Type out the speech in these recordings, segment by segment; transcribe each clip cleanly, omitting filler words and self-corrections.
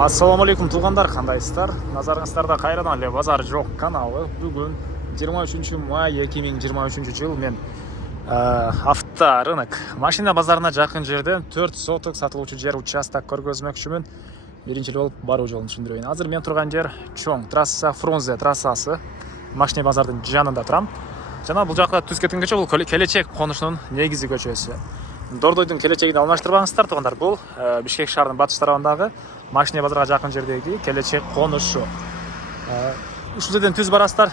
Ассаламу алейкум туғандар, қандайсыздар? Назарыңыздарда қайрадан эле базар жоқ каналы. Бүгін 23 май 2023 жыл мен авторынок машина базарына жақын жерден 4 сотық сатылуучу жер участок көргөзмөкчүмүн. Биринчи болуп баруу жолун түшүндүрөйүн. Азыр мен турган жер чоң трасса, Фрунзе трассасы. Машина базардын жанында турам. Жана бул жакта түз кеткен көчө, бул келечек конушунун негизи көчөсү. Дордойдун келечегин алмаштырбаңыздар туғандар. Бул Бишкек шаарынын батыш тарабындагы машина базарга жақын жердеги келечек конушу. Ушул жерден түз барасыздар.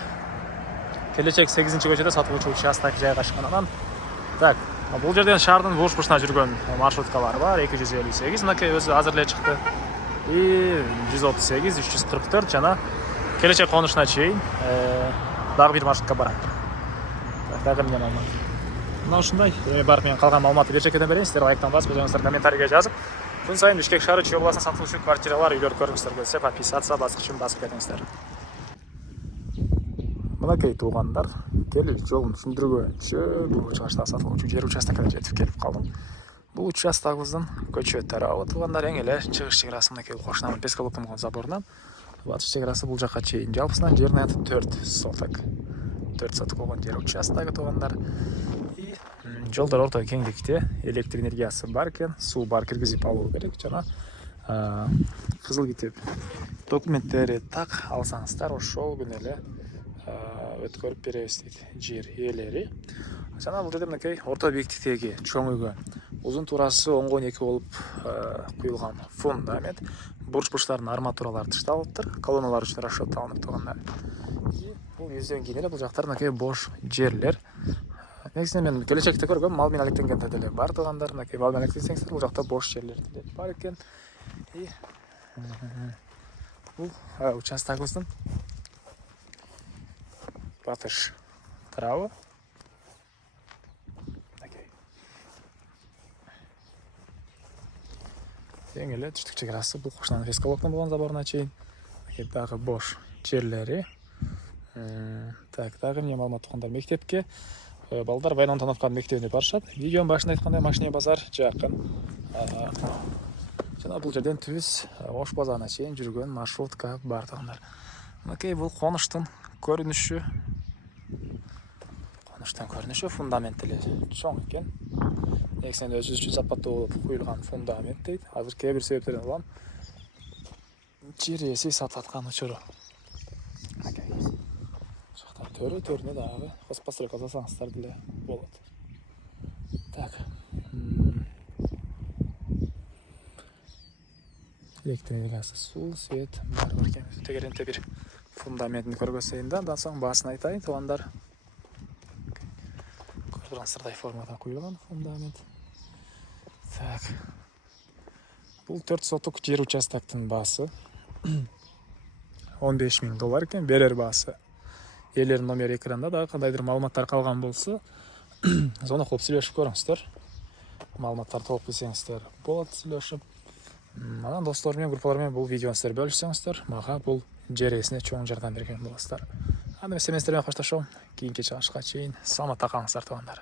Келечек 8-көчөдө сатылуучу участок жайгашкан. Анан так, бул жерден шаардын буш-бушуна жүргөн маршруткалар бар. 258, мынакей өзү азыр эле чыкты. И 138, 344 жана келечек конушуна чейин дагы бир маршрутка барат. Дагы эмне маалымат? Мына ушундай. Барып мен калган маалыматты берчекеден берейин. Сиздер лайктан басып, өзүңүздөр комментарийге жазып, күн сайын Бишкек шаары Чүй областына сатылуучу квартиралар, үйлөр көргүңүздөр келсе, подписаться баскычын басып кетиңиздер. Мынакей туугандар, келип жолун түшүндүргөнчө бул участокко сатылуучу жер участокко жетип келип калдым. Бул участогубуздун көчө тарабы туугандар, эң эле чыгыш чек арасы мынакей кошунан Пескалоктун заборунан батыш чек арасы бул жакка чейин. Жалпысынан жеринен 4 соток. 4 соток болгон жер участогу туугандар. И жолдор орто кеңдикте, электр энергиясы бар экен, суу бар, киргизип алуу керек жана кызыл китеп документтери так алсаңыздар, ошол күнү эле өткөрүп беребиз дейт жер ээлери. Жана бул жерде мынакей орто бийиктиктеги чоң үйгө узун туурасы 10-12 болуп куюлган фундамент, бурч-бурчтардын арматуралары тышталыптыр, колонналар үчүн расчетталынып турган. Бул yüздөн кийин эле бул жактар мынакей бош жерлер. Негизинен мен келечекте көргөм, мал менен алектенгенде деле бар туугандар, мынакей мал менен алектенсеңиздер, бул жакта бош жерлер деле бар экен. И бул участогубуздун батыш тарабы. Эң эле түштүк чек арасы бул кошунан Пескалоктун болгон заборуна чейин. Дагы бош жерлери. Так, дагы эмне маалымат туугандар, мектепке балдар Баян Антоновканын мектебине барышат. Видеонун башында айткандай, машина базар жакын. Жана бул жерден түз Ош базарына чейин жүргөн маршрутка бар туугандар. Мынакей бул конуштун көрүнүшү. Конуштун көрүнүшү фундамент эле чоң экен. Негизинен өзү үчүн сапаттуу болуп куюлган фундамент дейт. Азыр кээ бир себептерден улам жер ээси сататкан учуру. Төрүнө дагы постройка жасасаңыздар деле болот. Так. Электр энергиясы, суу, свет бар экен. Тегеренте бир фундаментин көргөзөйүн да, андан соң баасын айтайын туугандар. Көрүп тургансыздардай формада куюлган фундамент. Так. Бул 4 соток жер участоктун баасы $15,000 экен, берер баасы. Ээлердин номери экранда, дагы кандайдыр маалыматтар калган болсо, звонок кылып сүйлөшүп көрүңүздөр. Маалыматтарды толук билсеңиздер болот сүйлөшүп. Анан достор менен, группалар менен бул видеону сиздер бөлүшсөңүздөр, мага бул жер ээсине чоң жардам берген болосуздар. Анда эмесе мен сиздер менен коштошом. Кийинки чыгышка чейин саламатта калыңыздар туугандар.